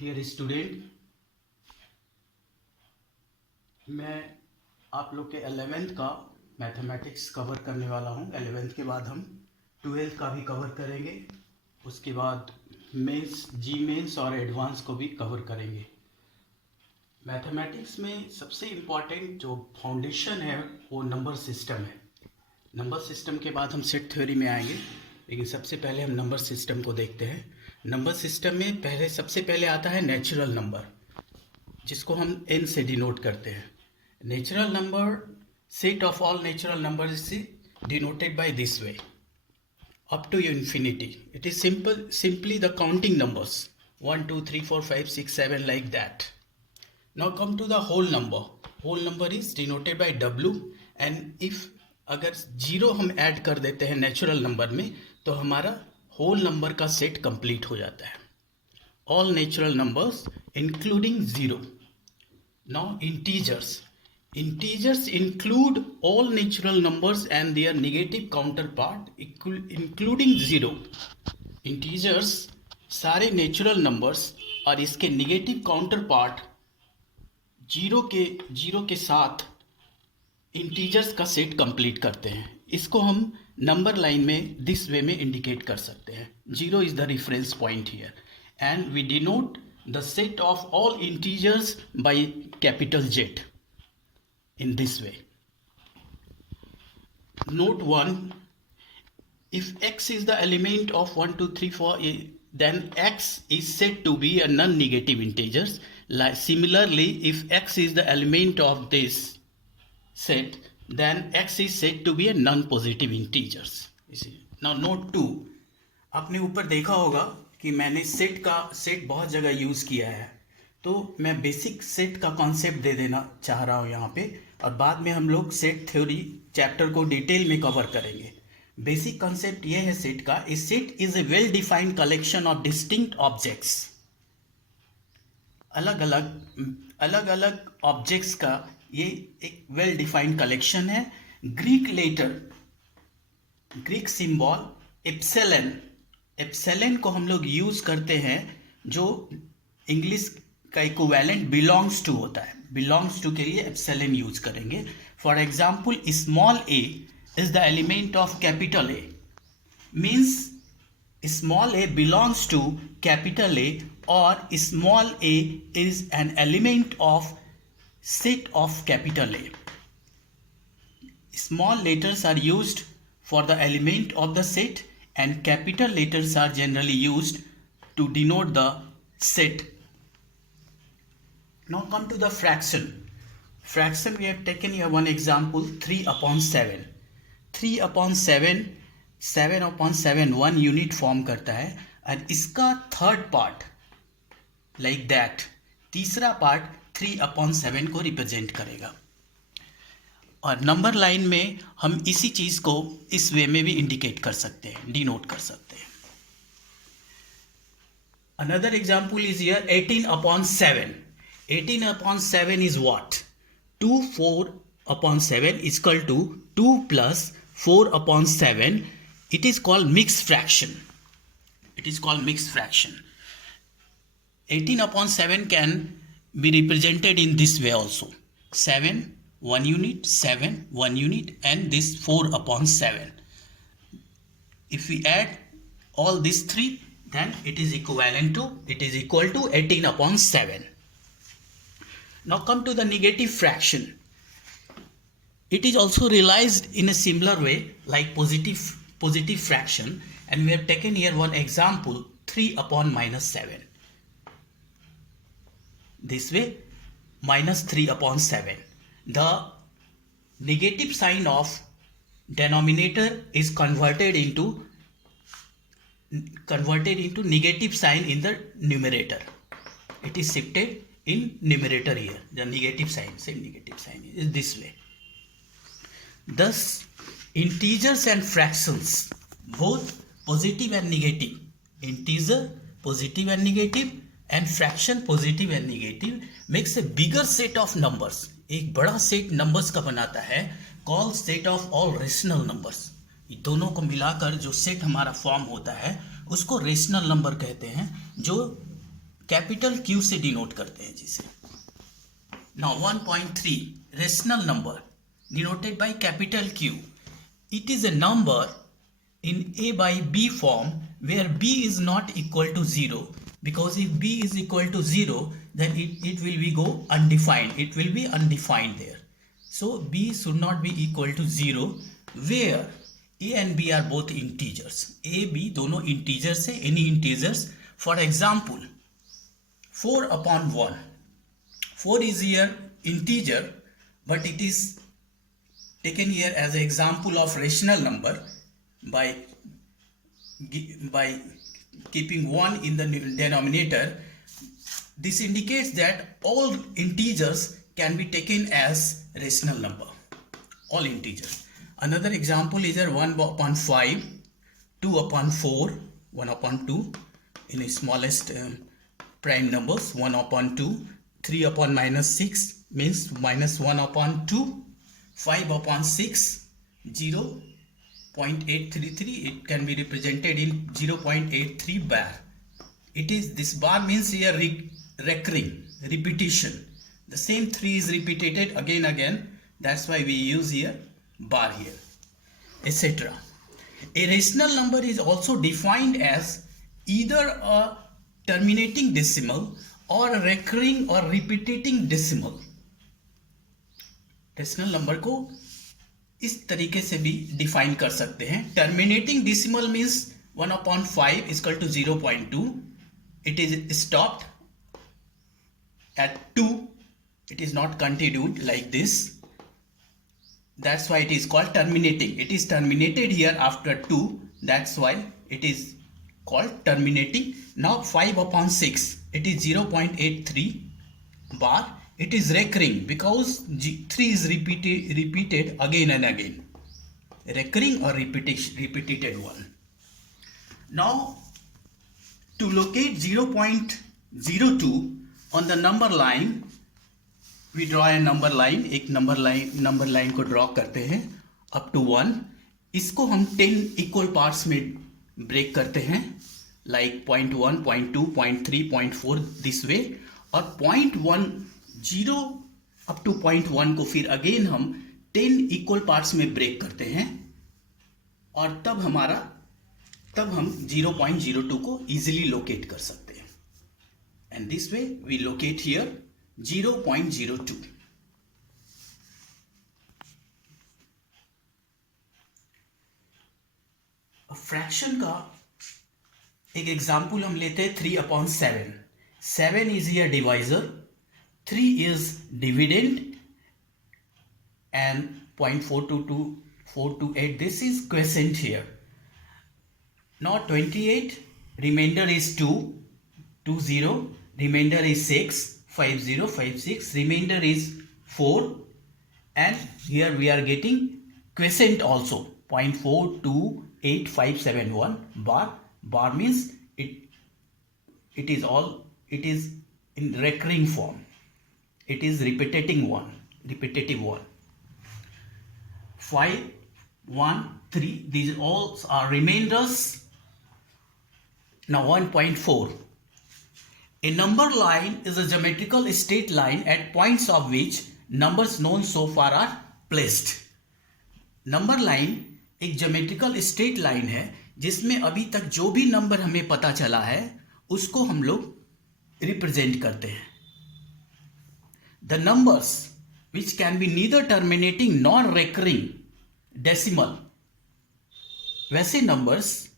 Dear student, मैं आप लोग के 11th का मैथमेटिक्स कवर करने वाला हूं। 11th के बाद हम 12th का भी कवर करेंगे। उसके बाद मेंस, जी मेंस और एडवांस को भी कवर करेंगे। मैथमेटिक्स में सबसे इम्पॉर्टेंट जो फाउंडेशन है वो नंबर सिस्टम है। नंबर सिस्टम के बाद हम सेट थ्योरी में आएंगे, लेकिन सबसे पहले हम नंबर सिस्टम को देखते हैं। नंबर सिस्टम में सबसे पहले आता है नेचुरल नंबर, जिसको हम n से डिनोट करते हैं। Natural number, set of all natural number is denoted by this way, up to infinity. It is simply the counting numbers 1 2 3 4 5 6 7 like that. Now come to the whole number. Whole number is denoted by w, and if अगर जीरो हम ऐड कर देते हैं natural number में तो हमारा whole number का set complete हो जाता है। All natural numbers including zero. Now integers include all natural numbers and their negative counterpart including zero. Integers सारे नेचुरल नंबर्स और इसके नेगेटिव काउंटर पार्ट जीरो के साथ इंटीजर्स का सेट कंप्लीट करते हैं। इसको हम नंबर लाइन में दिस वे में इंडिकेट कर सकते हैं। Zero is the reference point here and we denote the set of all integers by capital Z in this way. Note 1, if x is the element of 1 2 3 4, then x is said to be a non-negative integers. Similarly, if x is the element of this set, then x is said to be a non-positive integers. Now note 2, आपने ऊपर देखा होगा कि मैंने सेट बहुत जगह यूज किया है, तो मैं बेसिक सेट का कॉन्सेप्ट दे देना चाह रहा हूँ यहाँ पे, और बाद में हम लोग सेट थ्योरी चैप्टर को डिटेल में कवर करेंगे। बेसिक कॉन्सेप्ट ये है सेट का। A set is a well defined collection of distinct objects. अलग अलग ऑब्जेक्ट्स का ये एक वेल डिफाइंड कलेक्शन है। ग्रीक सिंबल एप्सिलॉन को हम लोग यूज करते हैं, जो इंग्लिश का इक्विवेलेंट बिलोंग्स टू होता है। बिलोंग्स टू के लिए एप्सिलॉन यूज करेंगे। For example, small a is the element of capital A, means small a belongs to capital A, और small a is an element of set of capital A. Small letters are used for the element of the set and capital letters are generally used to denote the set. Now come to the fraction. Fraction, we have taken here one example, 3 upon 7. 3 upon 7, 7 upon 7 1 unit form करता है, और इसका third part like that, तीसरा पार्ट 3 upon 7 को रिप्रेजेंट करेगा। और number line में हम इसी चीज को इस वे में भी इंडिकेट कर सकते हैं, डिनोट कर सकते हैं। Another example is here 18 upon 7. 18 upon 7 is what? 2 4 upon 7 is equal to 2 plus 4 upon 7. It is called mixed fraction. 18 upon 7 can be represented in this way also. 7 1 unit, 7 1 unit, and this 4 upon 7. If we add all these three, then it is equal to 18 upon 7. Now come to the negative fraction. It is also realized in a similar way like positive fraction, and we have taken here one example, 3 upon minus 7. This way, minus 3 upon 7. The negative sign of denominator is converted into negative sign in the numerator. It is shifted in numerator here. The negative sign is this way. Thus, integers and fractions, both positive and negative, integer positive and negative, and fraction positive and negative, makes a bigger set of numbers. एक बड़ा set numbers का बनाता है, call set of all rational numbers. ये दोनों को मिलाकर जो सेट हमारा फॉर्म होता है उसको रेशनल नंबर कहते हैं, जो कैपिटल क्यू से डिनोट करते हैं जिसे। नाउ 1.3 rational number denoted by capital Q. It is a number in A by B form where B is not equal to 0, because if B is equal to 0 then it will be go undefined, it will be undefined there. So B should not be equal to 0 where A and B are both integers. A B दोनों integers है, any integers. For example 4 upon 1, 4 is here integer but it is taken here as an example of rational number by keeping 1 in the denominator. This indicates that all integers can be taken as rational number, all integers. Another example is 1 upon 5, 2 upon 4, 1 upon 2 in the smallest prime numbers, 1 upon 2, 3 upon minus 6 means minus 1 upon 2, 5 upon 6, 0.833, it can be represented in 0.83 bar. It is, this bar means here recurring, repetition. The same 3 is repeated again, that's why we use here bar here, etc. A rational number is also defined as either a terminating decimal or a recurring or repeating decimal. rational number को इस तरीके से भी डिफाइन कर सकते हैं। Terminating decimal means 1/5 equal to 0.2, it is stopped at 2, it is not continued like this, that's why it is called terminating. It is terminated here after 2, that's why it is called terminating. Now 5/6, it is 0.83 bar. It is recurring because 3 is repeated again and again, recurring or repeated one. Now to locate 0.02 on the number line, we draw a number line. एक number line को draw करते हैं up to 1. इसको हम 10 equal parts में break करते हैं, like 0.1, 0.2, 0.3, 0.4 this way. और 0.10 up to 0.1 को फिर अगेन हम 10 equal parts में break करते हैं और तब हम 0.02 को easily locate कर सकते हैं. And this way we locate here 0.02. फ्रैक्शन का एक एग्जाम्पल हम लेते हैं 3/7. 7 is here divisor, 3 is dividend, and 0.428 this is quotient here. Now 28, remainder is 2, 20, remainder is 6, 50, 56, remainder is 4, and here we are getting quotient also 0.428571 bar. Bar means it is in recurring form, it is repetitive one. 5, 1, 3, these all are remainders. Now 1.4, a number line is a geometrical straight line at points of which numbers known so far are placed. Number line एक geometrical straight line है जिसमें अभी तक जो भी नंबर हमें पता चला है उसको हम लोग रिप्रेजेंट करते हैं. The numbers which can be neither terminating non recurring decimal, वैसे नंबर्स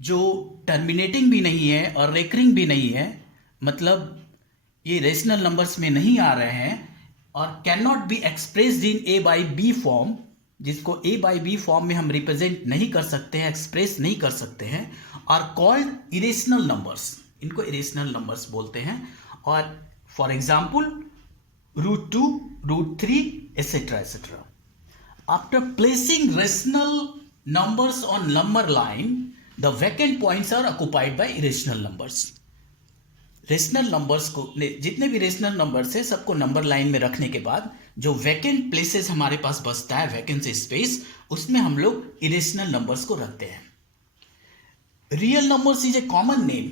जो टर्मिनेटिंग भी नहीं है और रेकरिंग भी नहीं है, मतलब ये रेशनल नंबर्स में नहीं आ रहे हैं, और can not be expressed in a by b form, जिसको ए बाई बी फॉर्म में हम रिप्रेजेंट नहीं कर सकते हैं, एक्सप्रेस नहीं कर सकते हैं, आर कॉल्ड इरेशनल नंबर्स. इनको इरेशनल नंबर्स बोलते हैं. और for example √2, √3 etcetera etcetera. After placing rational numbers on number line, the vacant points are occupied by irrational numbers. Rational numbers को, जितने भी रेशनल नंबर्स है सबको नंबर लाइन में रखने के बाद जो वैकेंट प्लेसेस हमारे पास बचता है, वैकेंसी स्पेस, उसमें हम लोग इरेशनल नंबर्स को रखते हैं. Real numbers is a common name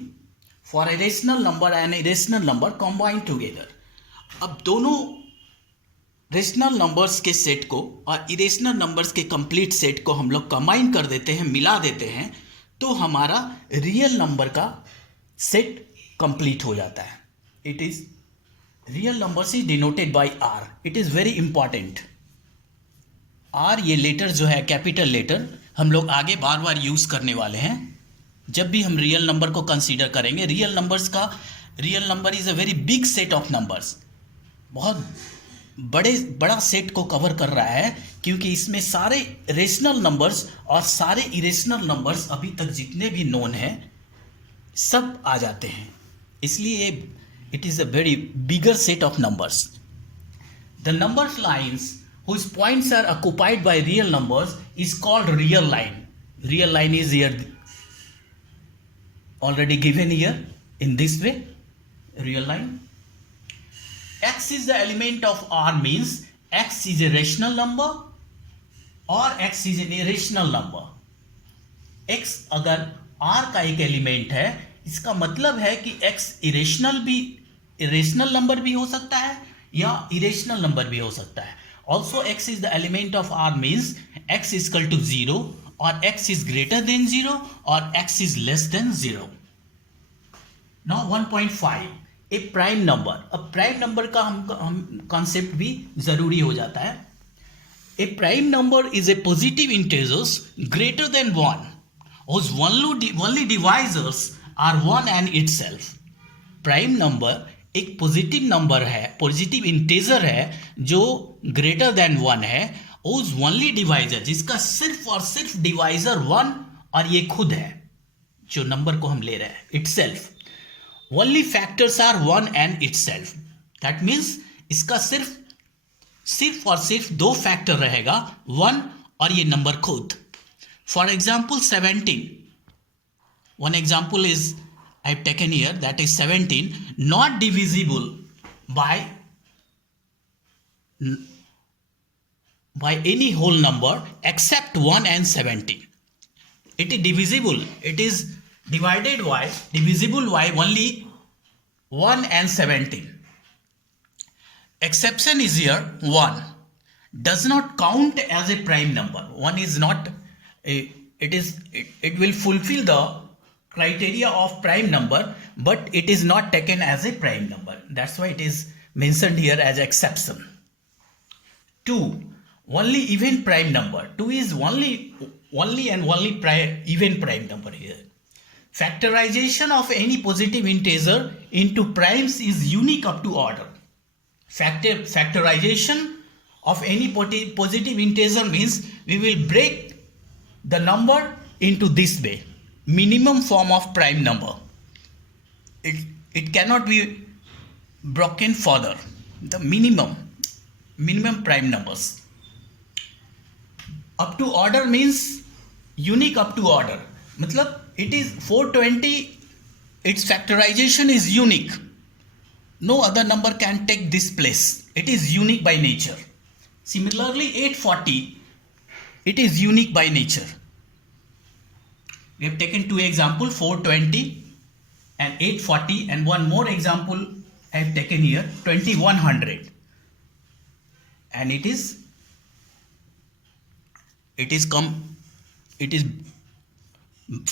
for a rational number and irrational number combine together. अब दोनों रेशनल नंबर्स के सेट को और इरेशनल नंबर्स के कंप्लीट सेट को हम लोग कंबाइन कर देते हैं, मिला देते हैं, तो हमारा रियल नंबर का सेट कंप्लीट हो जाता है। It is real numbers is denoted by R. It is very important. R ये लेटर जो है कैपिटल लेटर हम लोग आगे बार बार यूज करने वाले हैं जब भी हम रियल नंबर को कंसीडर करेंगे। Real number is a very big set of numbers. बहुत बड़ा सेट को कवर कर रहा है क्योंकि इसमें सारे रेशनल नंबर्स और सारे इरेशनल नंबर्स अभी तक जितने भी नोन हैं सब आ जाते हैं, इसलिए it is a very bigger set of numbers. The numbers lines whose points are occupied by real numbers is called real line. Real line is here already given here in this way. Real line. X is the element of R means X is a rational number or X is an irrational number. X अगर R का एक एलिमेंट है, इसका मतलब है कि X irrational number भी हो सकता है या इरेशनल नंबर भी हो सकता है। Also x is the element of R means x is equal to 0 or x is greater than 0 or x is less than 0. Now 1.5 a prime number. अब प्राइम नंबर का हम कॉन्सेप्ट भी जरूरी हो जाता है। A prime number is a positive integers greater than 1 whose only divisors are 1 and itself. Prime number एक positive number है, पॉजिटिव इंटीजर है जो ग्रेटर देन 1 है, उस ओनली डिवाइजर जिसका सिर्फ और सिर्फ डिवाइजर 1 और ये खुद है जो नंबर को हम ले रहे हैं, itself. Only factors are 1 and itself. That means इसका सिर्फ और सिर्फ दो फैक्टर रहेगा, 1 और ये नंबर खुद। For example 17, one example is I have taken here, that is 17, not divisible by any whole number except 1 and 17. It is divisible. It is divisible by only 1 and 17. Exception is here 1. Does not count as a prime number. 1 is not. It will fulfill the criteria of prime number, but it is not taken as a prime number. That's why it is mentioned here as exception. 2, only even prime number. 2 is only even prime number here. Factorization of any positive integer into primes is unique up to order. Factorization of any positive integer means we will break the number into this way. Minimum form of prime number. It cannot be broken further. The minimum prime numbers. Up to order means unique up to order. मतलब it is 420, its factorization is unique. No other number can take this place. It is unique by nature. Similarly 840, it is unique by nature. We have taken two examples, 420 and 840, and one more example I have taken here, 2100, and it is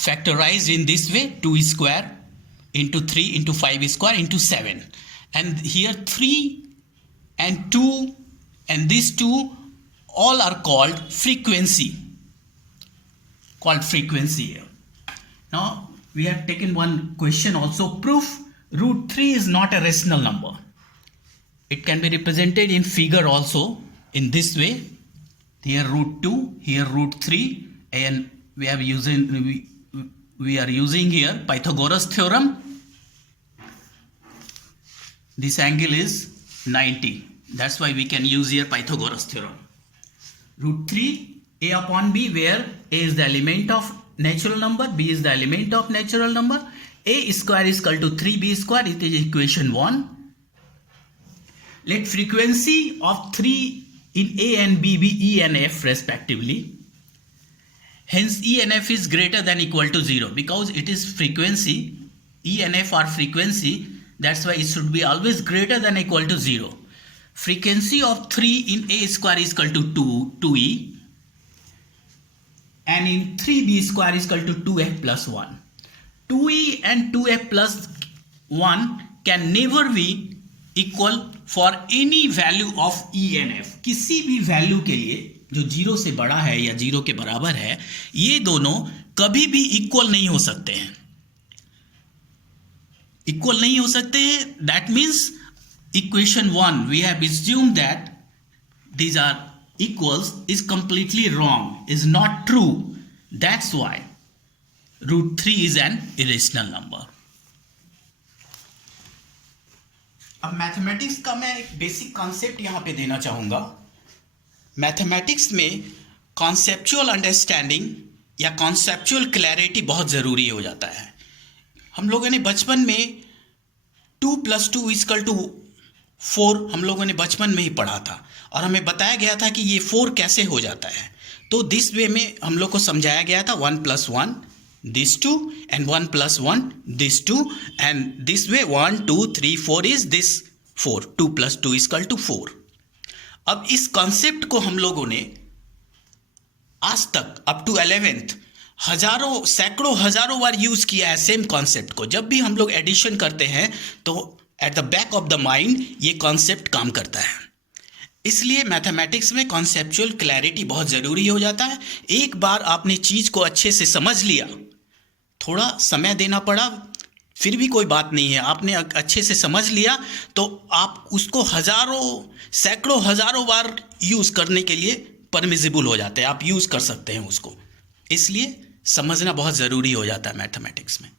factorized in this way: 2 square into 3 into 5 square into 7, and here 3 and 2 and these two all are called frequency here. Now we have taken one question also. Proof root 3 is not a rational number. It can be represented in figure also in this way. Here root 2, here root 3, and we are using here Pythagoras theorem. This angle is 90. That's why we can use here Pythagoras theorem. Root 3 a upon b, where a is the element of natural number, b is the element of natural number. A square is equal to 3b square. It is equation 1. Let frequency of 3 in a and b be e and f respectively. Hence e and f is greater than equal to 0 because it is frequency. ENF or frequency, that's why it should be always greater than or equal to 0. Frequency of 3 in A square is equal to 2E, and in 3B square is equal to 2F plus 1. 2E and 2F plus 1 can never be equal for any value of ENF. किसी भी वैल्यू के लिए जो 0 से बड़ा है या 0 के बराबर है, ये दोनों कभी भी इक्वल नहीं हो सकते हैं, इक्वल नहीं हो सकते हैं. That means equation 1 we have assumed that these are equals is completely wrong, is not true. That's why root 3 is an irrational number. अब मैथमेटिक्स का मैं एक बेसिक कॉन्सेप्ट यहाँ पे देना चाहूँगा. मैथमेटिक्स में कॉन्सेप्चुअल अंडरस्टैंडिंग या कॉन्सेप्चुअल क्लैरिटी बहुत ज़रूरी हो जाता है. हम लोगों ने बचपन में 2 + 2 = 4 हम लोगों ने बचपन में ही पढ़ा था, और हमें बताया गया था कि ये 4 कैसे हो जाता है. तो दिस वे में हम लोग को समझाया गया था 1 + 1 this 2 and 1 + 1 this 2, and this way 1 2 3 4 is this 4. 2 + 2 = 4. अब इस कॉन्सेप्ट को हम लोगों ने आज तक अप टू 11th हजारों सैकड़ों हजारों बार यूज किया है. सेम कॉन्सेप्ट को जब भी हम लोग एडिशन करते हैं तो at the back of the mind ये कॉन्सेप्ट काम करता है. इसलिए मैथमेटिक्स में कॉन्सेप्चुअल क्लैरिटी बहुत ज़रूरी हो जाता है. एक बार आपने चीज़ को अच्छे से समझ लिया, थोड़ा समय देना पड़ा, फिर भी कोई बात नहीं है, आपने अच्छे से समझ लिया तो आप उसको सैकड़ों हजारों बार यूज़ करने के लिए परमिजिबल हो जाते हैं, आप यूज़ कर सकते हैं उसको. इसलिए समझना बहुत ज़रूरी हो जाता है मैथमेटिक्स में.